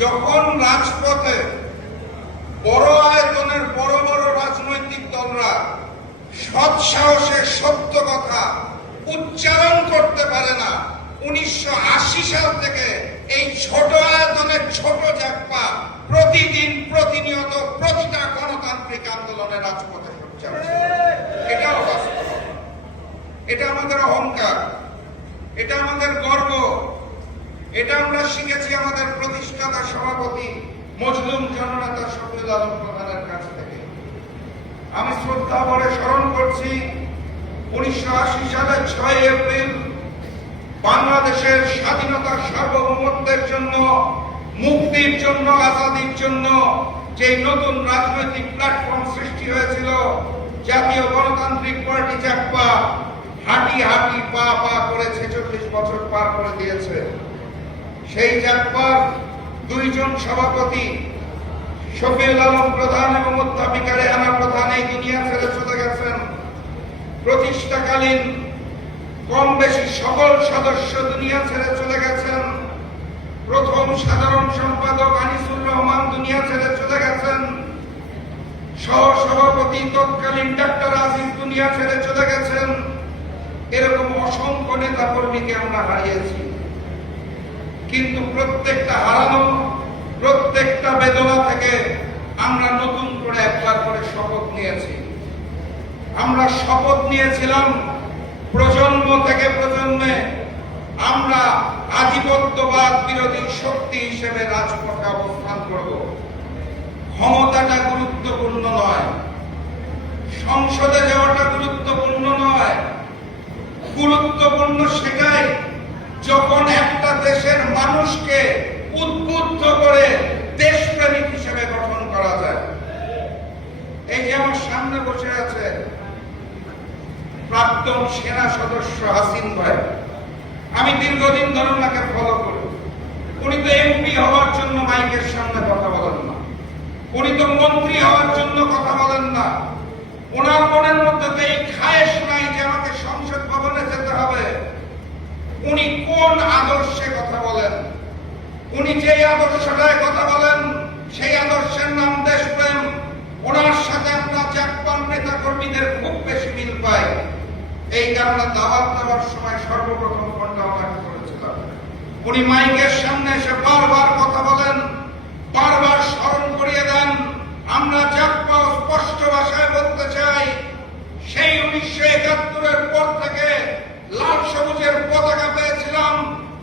যখন রাজপথে বড় আয়তনের বড় বড় রাজনৈতিক দলরা সৎসাহসে সত্য কথা উচ্চারণ করতে পারে না, 1980 সাল থেকে এই ছোট আয়তনের ছোট জাকপা প্রতিদিন প্রতিনিয়ত প্রতিটা গণতান্ত্রিক আন্দোলনে রাজপথে সোচ্চার। এটাও বাস্তব, এটা আমাদের অহংকার, এটা আমাদের গর্ব, এটা আমরা শিখেছি আমাদের প্রতিষ্ঠাতা সভাপতি মজলুম জননেতা শফিউল আলম প্রধানের কাছ থেকে। আমি শ্রদ্ধা ভরে স্মরণ করছি 1980 সালের 6 এপ্রিল বাংলাদেশের স্বাধীনতা সার্বভৌমত্বের জন্য, মুক্তির জন্য, আজাদির জন্য যে নতুন রাজনৈতিক প্ল্যাটফর্ম সৃষ্টি হয়েছিল, জাতীয় গণতান্ত্রিক পার্টি জাকপা হাঁটি হাঁটি পা পা করে 46 বছর পার করে দিয়েছে। সেই জাকপার দুইজন সভাপতি শফিউল আলম প্রধান এবং অধ্যাপিকা রেহানা প্রধান এই দুনিয়া ছেড়ে চলে গেছেন। প্রতিষ্ঠাকালীন কম বেশি সকল সদস্য দুনিয়া ছেড়ে চলে গেছেন। প্রথম সাধারণ সম্পাদক আনিসুর রহমান দুনিয়া ছেড়ে চলে গেছেন। সহ সভাপতি তৎকালীন ডাক্তার আজিজ দুনিয়া ছেড়ে চলে গেছেন। এরকম অসংখ্য নেতা কর্মীকে আমরা হারিয়েছি, কিন্তু প্রত্যেকটা হারানো, প্রত্যেকটা বেদনা থেকে আমরা নতুন করে একবার করে শপথ নিয়েছি। আমরা শপথ নিয়েছিলাম প্রজন্ম থেকে প্রজন্মে আমরা আধিপত্যবাদ বিরোধী শক্তি হিসেবে রাজপথে অবস্থান করব। ক্ষমতাটা গুরুত্বপূর্ণ নয়, সংসদে যাওয়াটা গুরুত্বপূর্ণ নয়, গুরুত্বপূর্ণ সেটাই যখন একটা দেশের মানুষকে উদ্বুদ্ধ করে দেশপ্রেমিক হিসেবে গঠন করা যায়। এই যে আমার সামনে বসে আছে প্রাক্তন সেনা সদস্য হাসিন ভাই, আমি দীর্ঘদিন ধরে ওনাকে ফলো করি। উনি তো এমপি হওয়ার জন্য মাইকের সামনে কথা বলেন না, উনি তো মন্ত্রী হওয়ার জন্য কথা বলেন না। ওনার মনের মধ্যে তো এই খায়েশ নাই যে আমাকে সংসদ ভবনে যেতে হবে। উনি কোন আদর্শে কথা বলেন? উনি যে আদর্শটায় কথা বলেন সেই আদর্শের নাম দেশপ্রেম। ওনার সাথে আমরা জাকপার নেতা কর্মীদের খুব বেশি মিল পাই। এই কারণে দাওয়াত দেওয়ার সময় সর্বপ্রথম ফোনটা ওনাকে করেছিলাম। উনি মাইকের সামনে এসে বারবার কথা বলেন, বারবার স্মরণ করিয়ে দেন। আমরা জাকপা স্পষ্ট ভাষায় বলতে চাই, সেই 1971-এর পর থেকে লাল সবুজের পতাকা পেয়েছিলাম,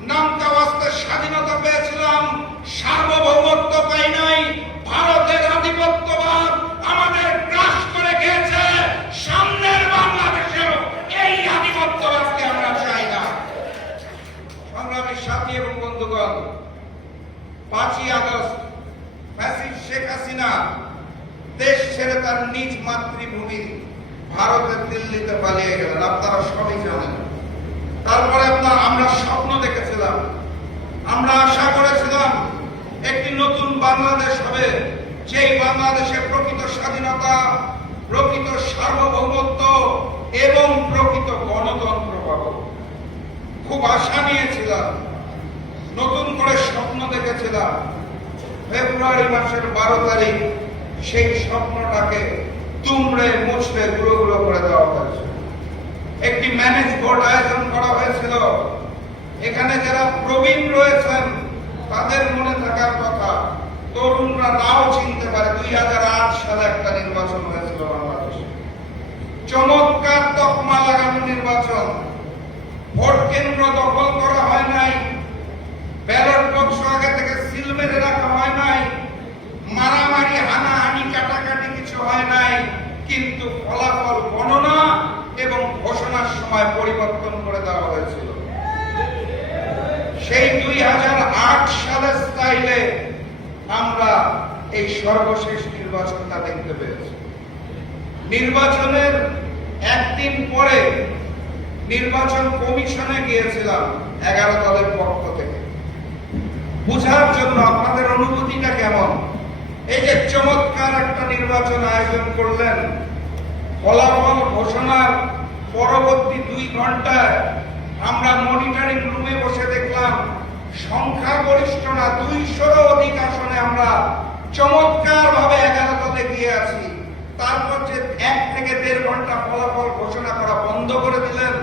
নামকা বাস্তে স্বাধীনতা পেয়েছিলাম, সার্বভৌমত্ব পাই নাই। ভারতের আধিপত্যবাদ আমাদের গ্রাস করে গিয়েছে। সামনের বাংলাদেশেও এই আধিপত্যবাদকে আমরা চাই না। সংগ্রামী সাথী এবং বন্ধুগণ, 5ই আগস্ট ফ্যাসিস্ট শেখ হাসিনা দেশ ছেড়ে তার নিজ মাতৃভূমি ভারতের দিল্লিতে পালিয়ে গেলেন, আপনারা সবাই জানেন। তারপরে আমরা স্বপ্ন দেখেছিলাম, আমরা আশা করেছিলাম একটি নতুন বাংলাদেশ হবে, যেই বাংলাদেশে প্রকৃত স্বাধীনতা, প্রকৃত সার্বভৌমত্ব এবং প্রকৃত গণতন্ত্র পাব। খুব আশা নিয়েছিলাম, নতুন করে স্বপ্ন দেখেছিলাম। ফেব্রুয়ারি মাসের 12 তারিখ সেই স্বপ্নটাকে তুমড়ে মুছড়ে গুঁড়ো গুঁড়ো করে দেওয়া হয়েছে। একটি ম্যানেজ ভোট আয়োজন করা হয়েছিল। এখানে যারা প্রবীণ রয়েছেন তাদের মনে থাকার কথা, তরুণরা নাও চিনতে পারে 2008 সালে একটা নির্বাচন হয়েছিল বাংলাদেশে। চমৎকার তকমা লাগানো নির্বাচন। ভোট কেন্দ্র দখল করা হয় নাই, ব্যালট বক্স আগে থেকে সিল মেরে রাখা হয় নাই, মারামারি হানাহানি কাটাকাটি কিছু হয় নাই, কিন্তু ফলাফল গণনা এবং ঘোষণার সময় পরিবর্তন করে দেওয়া হয়েছিল। সেই 2008 সালের স্টাইলে আমরা এই সর্বশেষ নির্বাচনটা দেখতে পেয়েছি। নির্বাচনের একদিন পরে নির্বাচন কমিশনে গিয়েছিলাম 11 দলের পক্ষ থেকে, বুঝার জন্য আপনাদের অনুভূতিটা কেমন। এই যে চমৎকার একটা নির্বাচন আয়োজন করলেন, ফলাফল ঘোষণার পরবর্তী 2 ঘন্টায় আমরা মনিটরিং রুমে বসে দেখলাম সংখ্যাগরিষ্ঠ না 200-রও অধিক চমৎকার ভাবে 11 দলে গিয়ে আছি। তারপর যে 1 থেকে 1.5 ঘন্টা ফলাফল ঘোষণা করা বন্ধ করে দিলেন,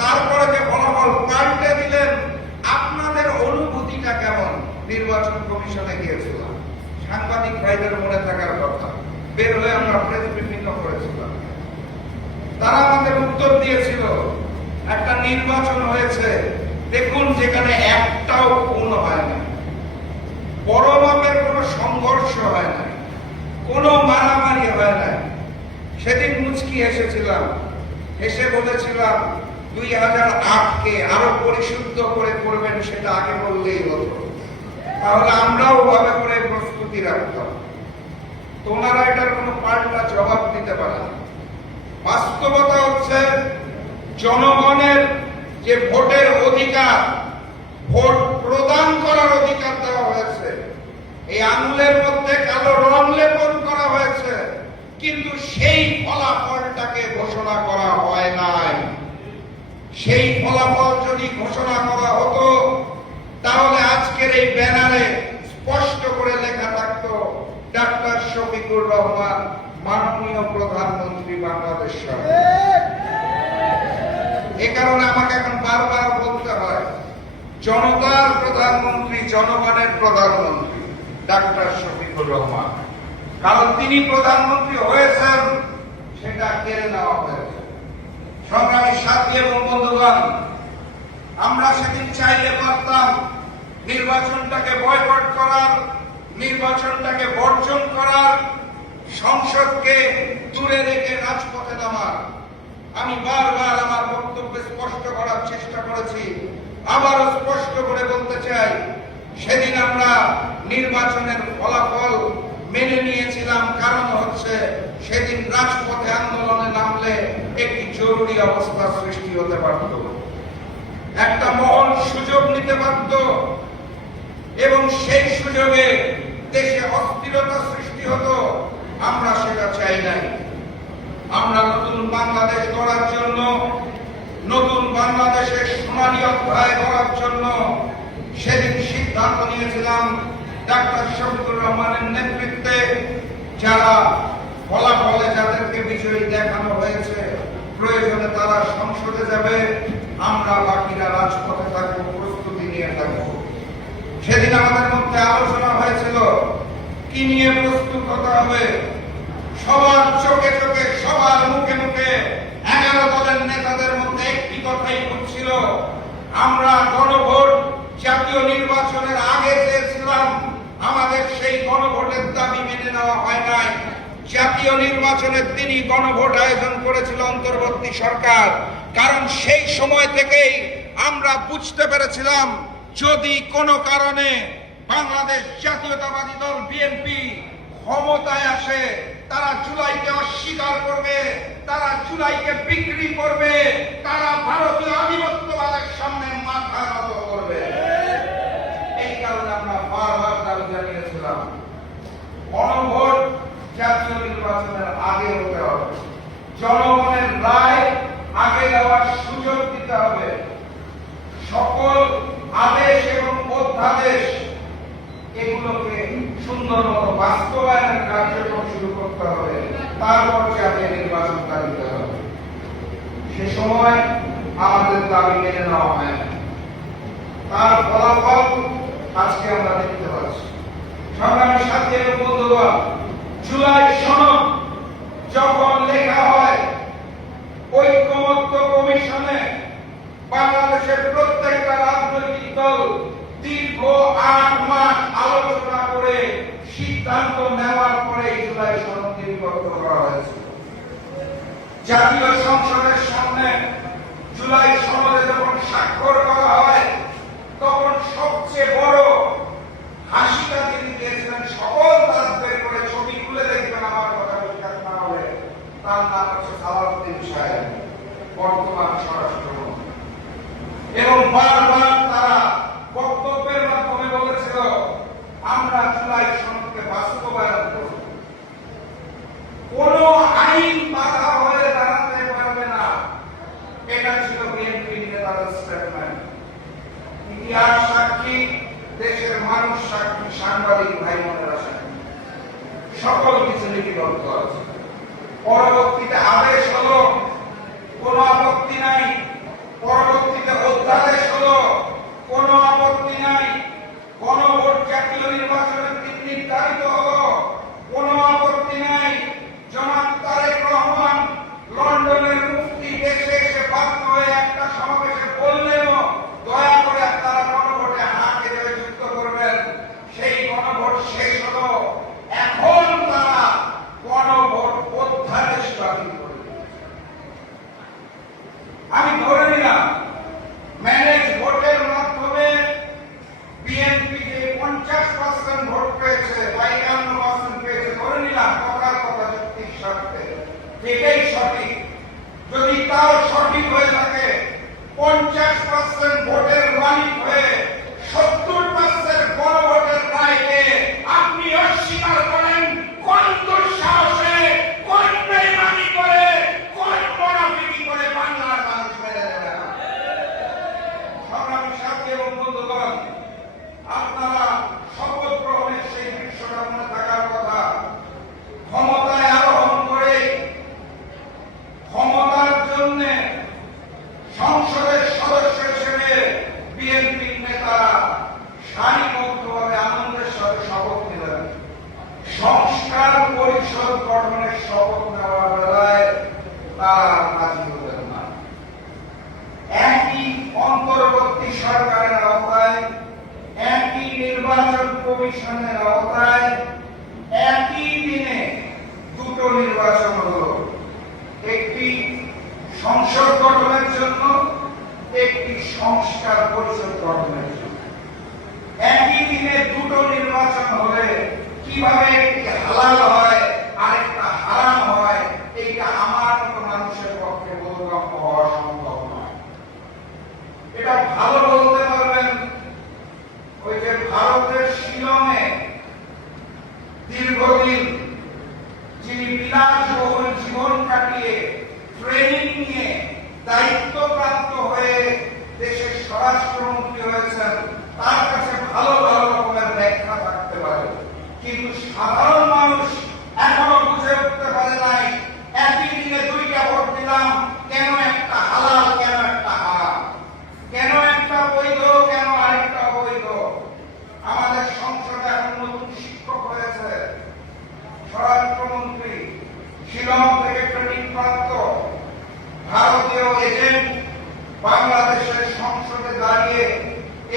তারপরে যে ফলাফল পাল্টে দিলেন, আপনাদের অনুভূতিটা কেমন? নির্বাচন কমিশনে গিয়েছিলাম, সাংবাদিক ভাইদের মনে থাকার কথা, বের হয়ে আমরা প্রেস ব্রিফিং করেছিলাম। তারা আমাদের উত্তর দিয়েছিল, একটা নির্বাচন হয়েছে, দেখুন যেখানে একটাও খুন হয় না, বড় মাপের কোন সংঘর্ষ হয় না, কোন মারামারি হয় না। সেদিন মুচকি এসেছিলাম, এসে বলেছিলাম 2008-কে আরো পরিশুদ্ধ করে করবেন, সেটা আগে বললেই হতো, তাহলে আমরাও ভাবে করে প্রস্তুতি রাখতাম। তোমরা এটার কোনো পাল্টা জবাব দিতে পারে না। বাস্তবতা হচ্ছে জনগণের যে ভোটের অধিকার, ভোট প্রদান করার অধিকার দেওয়া হয়েছে, এই আঙুলের মধ্যে কালো রং লেপন করা হয়েছে, কিন্তু সেই ফলাফলটাকে ঘোষণা করা হয় নাই। সেই ফলাফল যদি ঘোষণা করা হতো, তাহলে আজকের এই ব্যানারে স্পষ্ট করে লেখা থাকতো ডাক্তার শফিকুর রহমান মাননীয় প্রধানমন্ত্রী বাংলাদেশ সরকার। এ কারণে আমাকে এখন বারবার বলতে হয়, জনতার প্রধানমন্ত্রী, জনগণের প্রধানমন্ত্রী ডাক্তার শফিকুর রহমান, কারণ তিনি প্রধানমন্ত্রী হয়েছেন সেটা কেড়ে নেওয়া হয়েছে। সংগ্রামী সাথী এবং বন্ধুগণ, আমরা সেদিন চাইলে পারতাম নির্বাচনটাকে বয়কট করার, নির্বাচনটাকে বর্জন করার, সংসদকে দূরে রেখে রাজপথে নামার। আমি বারবার আমার বক্তব্যে স্পষ্ট করার চেষ্টা করেছি, আবারও স্পষ্ট করে বলতে চাই, সেদিন আমরা নির্বাচনের ফলাফল মেনে নিয়েছিলাম, কারণ হচ্ছে সেদিন রাজপথে আন্দোলনে নামলে একটি জরুরি অবস্থা সৃষ্টি হতে পারত, একটা মহল সুযোগ নিতে পারত, এবং সেই সুযোগে দেশে অস্থিরতা সৃষ্টি হতো। আমরা সেটা চাই নাই। আমরা নতুন বাংলাদেশ গড়ার জন্য, নতুন বাংলাদেশের সোনালী অধ্যায় গড়ার জন্য সেদিন সিদ্ধান্ত নিয়েছিলাম, ডাক্তার শফিকুর রহমানের নেতৃত্বে যারা ফলাফলে যাদেরকে বিজয়ী দেখানো হয়েছে, প্রয়োজনে তারা সংসদে যাবে, আমরা বাকিরা রাজপথে থাকবো, প্রস্তুতি নিয়ে থাকবো। সেদিন আমাদের মধ্যে আলোচনা হয়েছিল কি নিয়ে প্রস্তুত হতে হবে। সবার চোখে চোখে, সবার মুখে মুখে 11 দলের নেতাদের মধ্যে একটি কথাই হচ্ছিল, আমরা গণভোট জাতীয় নির্বাচনের আগে চেয়েছিলাম, আমাদের সেই গণভোটের দাবি মেনে নেওয়া হয় নাই। জাতীয় নির্বাচনের দিনই গণভোট আয়োজন করেছিল অন্তর্বর্তী সরকার, কারণ সেই সময় থেকেই আমরা বুঝতে পেরেছিলাম, যদি কোনো কারণে বাংলাদেশ জাতীয়তাবাদী দল বিএনপি ক্ষমতায় আসে, তারা জুলাইকে অস্বীকার করবে, তারা জুলাইকে বিক্রি করবে, তারা ভারতীয় আধিপত্যবাদের সামনে মাথা নত করবে। এই কারণে আমরা বারবার দাবি জানিয়েছিলাম, গণভোট জাতীয় নির্বাচনের আগে হতে হবে, জনগণের রায় আগে দেওয়ার সুযোগ দিতে হবে, সকল আদেশ এবং অধ্যাদেশ এগুলোকে সুন্দর মতো বাস্তবায়নের কার্যক্রম শুরু করতে হবে, তারপর জাতীয় নির্বাচন দিতে হবে। সে সময় আমাদের দাবি মেনে নেওয়া হয় না, তার ফলাফল আজকে আমরা দেখতে পাচ্ছি। সংগ্রামী সাথী এবং বন্ধুগণ, জুলাই সনদ যখন লেখা হয়, ঐক্যমত্য কমিশনে বাংলাদেশের প্রত্যেকটা রাজনৈতিক দল দীর্ঘ 8 মাস আলোচনা করে সিদ্ধান্ত নেওয়ার পরে জুলাই সনদ নির্গত করা হয়েছে। জাতীয় সংসদের সামনে জুলাই সনদে যখন স্বাক্ষর করা হয়, তখন সবচেয়ে বড় হাসিটা তিনি দিয়েছিলেন, সকল তাদের করে ছবি খুলে দেখবেন, আমার কথা বিশ্বাস না হলে, তার নাম হচ্ছে সালাউদ্দিন সাহেব, বর্তমান স্বরাষ্ট্রমন্ত্রী। এবং বারবার তারা বক্তব্যের মাধ্যমে বলেছিল, আমরা জুলাই সনদকে বাস্তবায়ন করব, কোন আইন বাধা হয়ে দাঁড়াতে পারবে না। এটা ছিল বিএনপি নেতাদের স্টেটমেন্ট। ইতিহাস সাক্ষী, দেশের মানুষ সাক্ষী, সাংবাদিক ভাই বোনেরা সাক্ষী। সকল কিছু লিপিবদ্ধ আছে। পরবর্তীতে আদেশ হলো কোনো আপত্তি নাই, পরবর্তীতে অধ্যাদেশ হলো কোনো আপত্তি নাই, গণভোট জাতীয় নির্বাচনের দিন নির্ধারিত হলো কোনো আপত্তি নাই। জনাব তারেক রহমান লন্ডনের মুফতি দেশে এসে বাধ্য হয়ে একটা সমাবেশে বললেনও দয়া করে আপনারা গণভোটে হাতে যুক্ত করবেন। সেই গণভোট শেষ হলো, এখন তারা গণভোট অধ্যাদেশ বাতিল করবে। আমি ধরে নিলাম ম্যানেজ ভোটের মাধ্যমে বিএনপি যে 50% ভোট পেয়েছে, 52% পেয়েছে, ধরে নিলাম কথার কথা যুক্তির স্বার্থে এটাই সঠিক। যদি তাও সঠিক হয়ে থাকে, 50% ভোটের মালিক হয়ে 70% গণভোটের রায়কে আপনি অস্বীকার করেন, কোন দুঃসাহসে, কোন বেইমানি করে, কোন মুনাফিকি করে বাংলার মানুষ মেনে নেবে না? সংগ্রামী সাথী এবং বন্ধুগণ, আপনারা শপথ গ্রহণের সেই দৃশ্যটা মনে থাকার কথা। ক্ষমতায় আরোহণ করে ক্ষমতার জন্য সংসদের সদস্য হিসেবে বিএনপির নেতারা সারিবদ্ধভাবে আনন্দের সাথে শপথ নিলেন। সংস্কার পরিষদ গঠনের শপথ নেওয়ার বেলায় তারা রাজি হলেন না। একই অন্তর্বর্তী সরকারের আওতায়, একই নির্বাচন কমিশনের আওতায় একই দিনে দুটো নির্বাচন হলো, একটি সংসদ গঠনের জন্য, একটি সংস্কার পরিষদ গঠনের জন্য। একই দিনে দুটো নির্বাচন হলে কিভাবে একটি হালাল হয় আরেকটা হারাম হয়, এইটা আমার মতো মানুষের পক্ষে বোধগম্য হওয়া সম্ভব নয়। এটা ভালো বলতে পারবেন ওই যে ভারতের শিলংয়ে দীর্ঘদিন যিনি বিলাসবহুল জীবন কাটিয়ে ট্রেনিং নিয়ে দায়িত্বপ্রাপ্ত হয়ে দেশের স্বরাষ্ট্রমন্ত্রী হয়েছেন, তার কাছে ভালো ভালো রকমের ব্যাখ্যা থাকতে পারে, কিন্তু সাধারণ মানুষ এখনো বুঝে উঠতে পারে নাই একই দিনে দুইটা ভোট দিলাম, কেন একটা হালাল, কেন একটা হারাম, কেন একটা বৈধ, কেন আরেকটা অবৈধ। আমাদের সংসদে এখন নতুন শিক্ষক হয়েছে, স্বরাষ্ট্রমন্ত্রী শিলং থেকে ট্রেনিং প্রাপ্ত ভারতীয় এজেন্ট বাংলাদেশের সংসদে দাঁড়িয়ে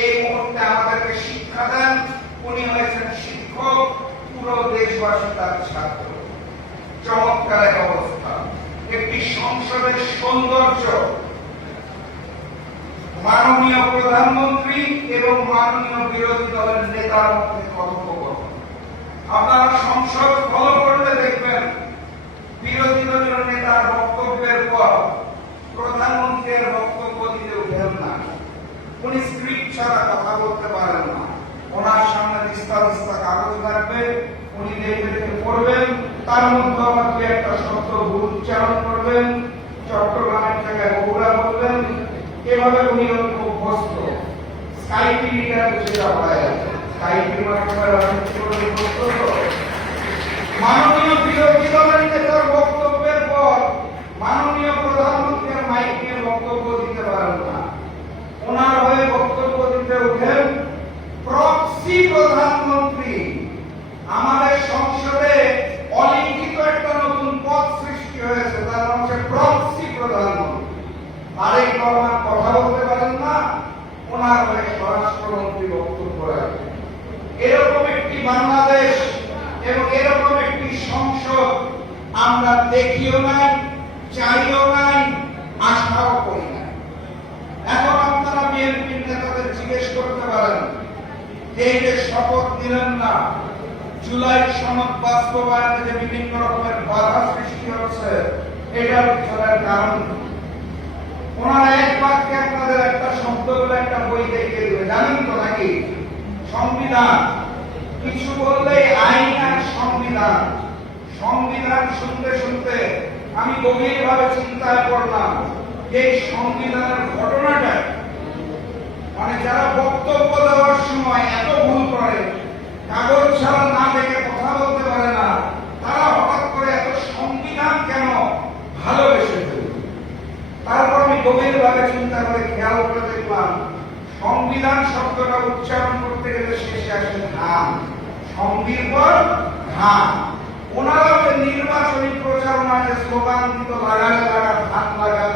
এই মুহূর্তে আমাদেরকে শিক্ষা দেন। উনি হয়েছেন শিক্ষক, পুরো দেশবাসী তার ছাত্র। চমৎকার এক অবস্থা। একটি সংসদের সৌন্দর্য মাননীয় প্রধানমন্ত্রী এবং মাননীয় বিরোধী দলের নেতার মধ্যে কথোপকথন। আপনারা সংসদ ফলো করলে দেখবেন বিরোধী দলীয় নেতার বক্তব্যের পর প্রধানমন্ত্রীর বক্তব্য দিতে উঠেন না। উনি স্ক্রিপ্ট ছাড়া কথা বলতে পারেন না। ওনার সামনে দিস্তা দিস্তা কাগজ থাকবে, উনি দেখে দেখে পড়বেন, তার মধ্যে আবার দু একটা শব্দ ভুল উচ্চারণ করবেন, চট্টগ্রামের জায়গায় বগুড়া বলবেন, এভাবে উনি অভ্যস্ত। স্কাইপি লিডার যেটা হয়, স্কাইপি মাননীয় বিরোধী দলের নেতার বক্তব্যের পর মাননীয় প্রধানমন্ত্রীর মাইক নিয়ে বক্তব্য দিতে পারেন না। ওনার হয়ে বক্তব্য দিতে উঠেন প্রক্সি প্রধানমন্ত্রী। আমাদের সংসদে অলিখিত একটা নতুন পদ সৃষ্টি হয়েছে, তার নাম হচ্ছে প্রক্সি প্রধানমন্ত্রী। আরেক রহমান কথা বলতে পারেন না, ওনার হয়ে স্বরাষ্ট্রমন্ত্রী বক্তব্য রাখেন। এরকম একটি বাংলাদেশ এবং এরকম একটি সংসদ আমরা দেখিও নাই, চাইও নাই, আশাও করি না। এখন আপনারা বিএনপির নেতাদের জিজ্ঞেস করতে পারেন, এই যে শপথ নিলেন না, জুলাই সনদ বাস্তবায়নে যে বিভিন্ন রকমের বাধা সৃষ্টি হচ্ছে, এটার পিছনের কারণ ওনারা এক বাক্যে আপনাদের একটা শব্দ বলে একটা বই দেখিয়ে দেবে, জানেন তো নাকি? সংবিধান। কিছু বললেই আইন আর সংবিধান। সংবিধান শুনতে শুনতে আমি গভীরভাবে চিন্তায় পড়লাম, এই সংবিধানের ঘটনাটা মানে যারা বক্তব্য দেওয়ার সময় এত ভুল করে, কাগজ ছাড়া না দেখে কথা বলতে পারে না, ধান, সম্বিরবর ধান। ওনারা যে নির্বাচনী প্রচারণা যে স্লোগান দিত, লাগালে লাগা ধান লাগা,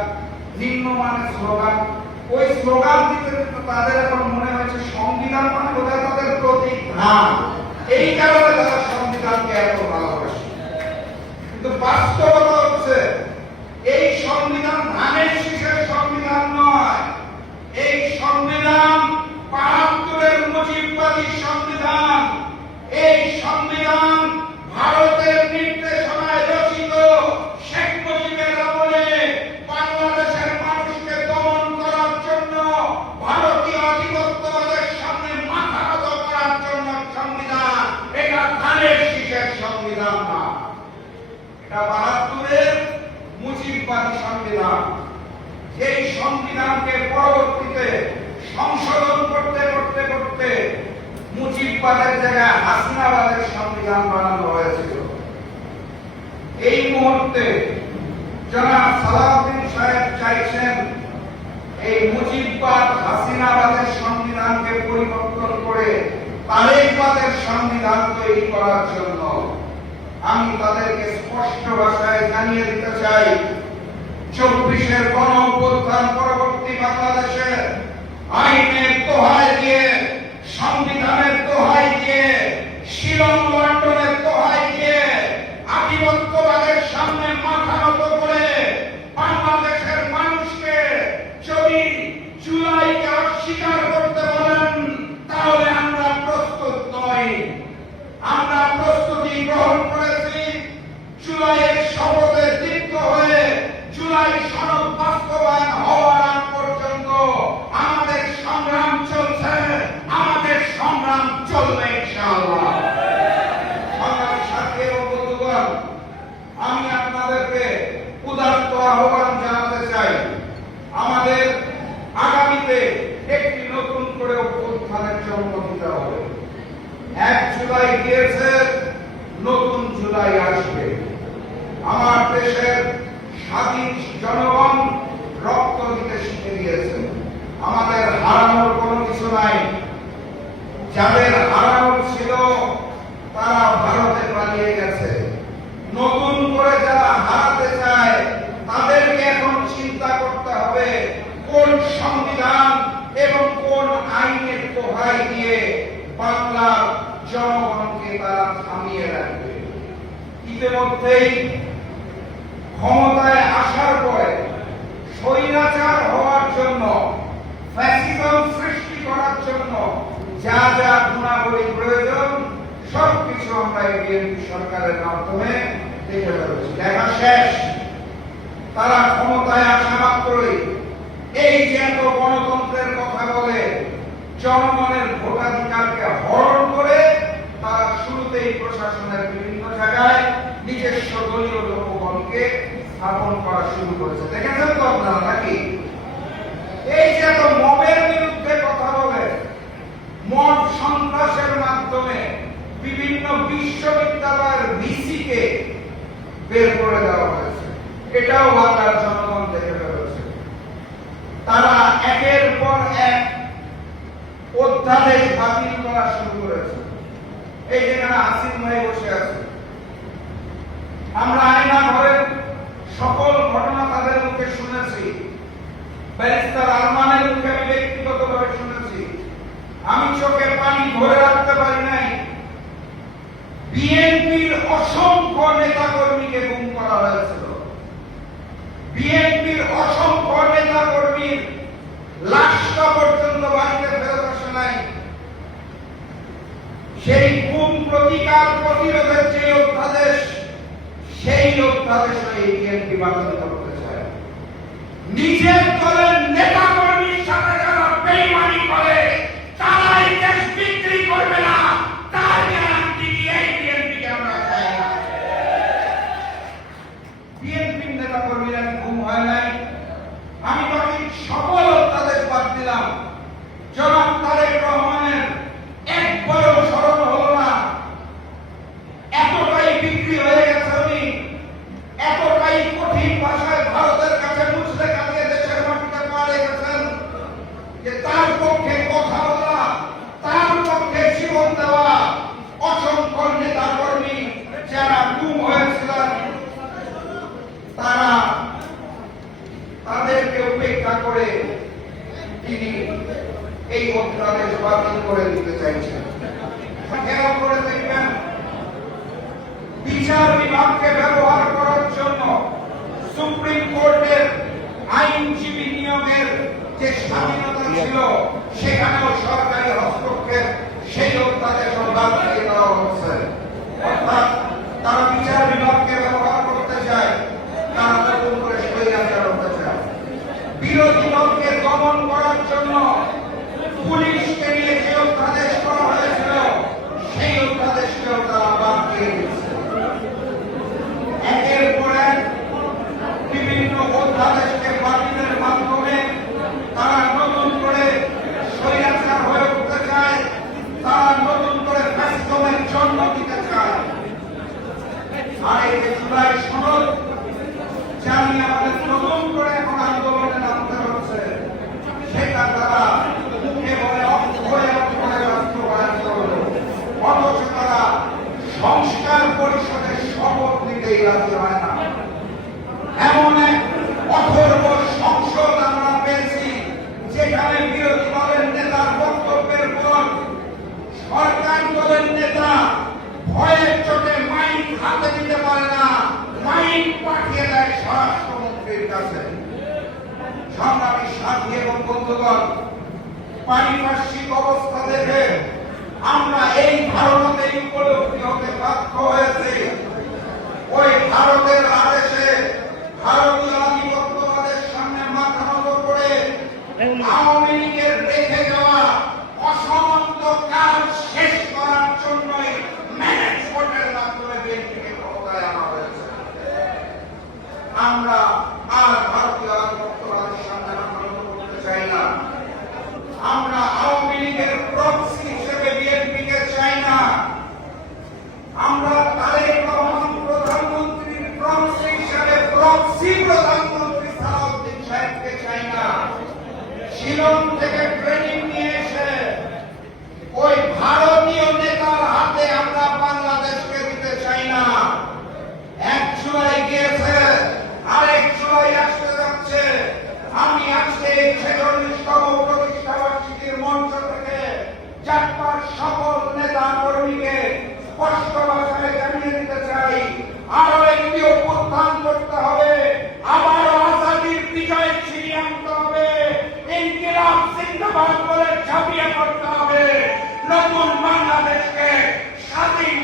নিম্নমানের স্লোগান, ওই স্লোগান দিতে দিতে তাদের এখন মনে হয়েছে সংবিধান মানে বোধহয় তাদের প্রতীক ধান, এই কারণে তারা সংবিধানকে এত ভালোবাসে। কিন্তু বাস্তবতা হচ্ছে এই সংবিধান ধানের শীষের সংবিধান নয়, এই সংবিধান ৭২-এর মুজিববাদী সংবিধান। এই সংবিধান ভারতের নির্দেশনায় রচিত, শেখ মুজিবের আমলে বাংলাদেশের মানুষকে দমন করার জন্য, ভারতীয় আধিপত্যবাদের সামনে মাথা নত করার জন্য সংবিধান। এটা ধানের শীষের সংবিধান না, এটা ৭২-এর মুজিববাদী সংবিধান। এই সংবিধানকে পরবর্তীতে সংশোধন করতে করতে করতে মুজিববাদের জায়গায় হাসিনাবাদের সংবিধান বানানো হয়েছিল। এই মুহূর্তে জনাব সালাউদ্দিন সাহেব চাইছেন এই মুজিববাদ হাসিনাবাদের সংবিধানকে পরিবর্তন করে তারেকবাদের সংবিধান তৈরি করার জন্য। আমি তাদেরকে স্পষ্ট ভাষায় জানিয়ে দিতে চাই, ২৪-এর গণ অভ্যুত্থান পরবর্তী বাংলাদেশে আইনের দোহাই দিয়ে, সংবিধানের দোহাই দিয়ে, শিলং লন্ডনের দোহাই দিয়ে, আধিপত্যবাদের সামনে মাথা নত করে বাংলাদেশের মানুষকে যদি জুলাইকে অস্বীকার করতে বলেন, তাহলে আমরা প্রস্তুত নই। আমরা প্রস্তুতি গ্রহণ করেছি জুলাইয়ের শপথে দীপ্ত হয়ে জুলাই সনদ বাস্তবায়ন হওয়ার আগ পর্যন্ত আমাদের সংগ্রাম চলছে, আমাদের সংগ্রাম চলবে ইনশাআল্লাহ। আমার সাথে ও বন্ধুগণ, আমি আপনাদেরকে উদাত্ত আহ্বান জানাতে চাই, আমাদের আগামীতে একটি নতুন করে অভ্যুত্থানের জন্ম দিতে হবে। ১ জুলাই গিয়েছে, নতুন জুলাই আসবে। আমার দেশের স্বাধীন জনগণ রক্ত দিতে শিখে দিয়েছে। আমাদের হারানোর কোনো কিছু নাই। যাদের হারানোর ছিল তারা ভারতে পালিয়ে গেছে। নতুন করে যারা হারাতে চায় তাদেরকে এখন চিন্তা করতে হবে কোন সংবিধান এবং কোন আইনের দোহাই দিয়ে বাংলার জনগণকে তারা থামিয়ে রাখবে। ইতিমধ্যেই ক্ষমতায় আসার পরে স্বৈরাচার হওয়ার জন্য, ফ্যাসিজম সৃষ্টি করার জন্য যা যা গুণাবলী প্রয়োজন সবকিছু আমরা এই বিএনপি সরকারের মাধ্যমে দেখে ফেলেছি। দেখা শেষ। তারা ক্ষমতায় আসা মাত্রই এই যে এত গণতন্ত্রের কথা বলে, জনগণের ভোটাধিকারকে হরণ করে তারা শুরুতেই প্রশাসনের বিভিন্ন জায়গায় নিজস্ব দলীয় লোকগণকে স্থাপন করা শুরু করেছে। দেখেছেন তো আপনারা নাকি? এই যে এত মবের বিরুদ্ধে কথা বলে, মব সন্ত্রাসের মাধ্যমে বিভিন্ন বিশ্ববিদ্যালয়ের ভিসিকে বের করে দেওয়া হয়েছে, এটাও বাংলার জনগণ দেখে ফেলেছে। তারা একের পর এক অধ্যাদেশ বাতিল করা শুরু করেছে। এই যেখানে আসিফ ভাই বসে আছে, আমরা আয়না ঘরের সকল ঘটনা তাদের মুখে শুনেছি, ব্যারিস্টার আরমানের মুখে আমি ব্যক্তিগতভাবে শুনেছি। আমি চোখে পানি ধরে রাখতে পারি নাই। বিএনপির অসংখ্য নেতা কর্মীকে গুম করা হয়েছিল। বিএনপির অসংখ্য নেতা কর্মীর লাশটা পর্যন্ত বাড়িতে ফেরত আসে নাই। সেই গুম প্রতিকার প্রতিরোধের যে অধ্যাদেশ, সেই অধ্যাদেশ এই বিএনপি বাতিল করতে চায়। নিজের দলের নেতা কর্মীর সাথে যারা বেইমানি করে তারাই দেশ বিক্রি করবে না, তার গ্যারান্টি দিয়ে বিএনপিকে আমরা চাই না। বিএনপির নেতা কর্মীরা গুম হয় নাই। আমি বাকি সকল অধ্যাদেশ বাদ দিলাম। জনাব তারেক রহমানের একবারও স্মরণ হলো না। এতটাই বিক্রি হয়ে গেছে উনি, এতটাই কঠিন ভাষায় ভারতের কাছে মুচলে কাটিয়ে দেশের মাটিতে পা রেখেছে। বিভাগকে ব্যবহার করার জন্য সুপ্রিম কোর্টের আইনজীবী নিয়োগের যে স্বাধীনতা ছিল সেখানেও সরকারি হস্তক্ষেপ সেই অধ্যাদেশ বাদ দিয়ে দেওয়া হচ্ছে। অর্থাৎ তারা বিচার বিভাগকে ব্যবহার করতে চায়, তারা নতুন করে স্বৈরাচার হতে চায়। বিরোধী দলকে দমন করার জন্য পুলিশকে নিয়ে যে অধ্যাদেশ করা হয়েছিল সেই অধ্যাদেশকেও তারা বাদ দিয়ে দিচ্ছে। একের পর এক বিভিন্ন অধ্যাদেশকে বাতিলের মাধ্যমে তারা নতুন করে স্বৈরাচার হয়ে উঠতে চায়, তারা নতুন করে ফ্যাসিজমের জন্ম দিতে চায়। আর এই যে জুলাই সনদ জানি আমাদের নতুন করে এখন আন্দোলনে নামতে হচ্ছে, সেটা তারা একেবারে অক্ষরে অক্ষরে বাস্তবায়ন করল। অথচ তারা সংস্কার পরিষদের শপথ নিতেই রাজি হয় না। এমন এক অথর্ব সংসদ আমরা পেয়েছি যেখানে বিরোধী দলের নেতার বক্তব্যের পর সরকার দলের নেতা ভয়ের চোটে মাইক হাতে দিতে পারে না, মাইক পাঠিয়ে দেয় স্বরাষ্ট্রমন্ত্রীর কাছে। সংগ্রামী সাথী এবং বন্ধুগণ, পারিপার্শ্বিক অবস্থা দেখে আমরা এই ধারণাতেই উপলব্ধি হতে বাধ্য হয়েছি ওই ভারতের আদেশে ভারতীয় আধিপত্যবাদের সামনে মাথা নত করে আওয়ামী লীগের রেখে যাওয়া অসমাপ্ত কাজ শেষ করার জন্যই ম্যানেজমেন্টের মাধ্যমে বিএনপিকে ক্ষমতায় আনা হয়েছে। আমরা আর ভারতীয় আধিপত্যবাদের সামনে মাথা নত করতে চাই না। আমরা আওয়ামী লীগের প্রক্সি হিসেবে বিএনপিকে চাই না। আমরা তারেক রহমান প্রধানমন্ত্রীর প্রক্সি হিসেবে প্রক্সি প্রধানমন্ত্রী সালাউদ্দিন সাহেবকে চাই না। শিলং থেকে ট্রেনিং নিয়ে এসে ওই ভারতীয় নেতার হাতে আমরা বাংলাদেশকে দিতে চাই না। 1 জুলাই গিয়েছে, আরেক জুলাই আসতে যাচ্ছে। আমি আজকে এই 46তম প্রতিষ্ঠা বার্ষিকীর মঞ্চ থেকে চারপার সকল নেতা কর্মীকে স্পষ্ট ভাষায় জানিয়ে দিতে চাই, আরো একটি অভ্যুত্থান করতে হবে, আবারও আজাদির বিজয় ছিনিয়ে আনতে হবে, ইনকিলাব জিন্দাবাদ বলে ঝাঁপিয়ে পড়তে হবে, নতুন বাংলাদেশকে স্বাধীন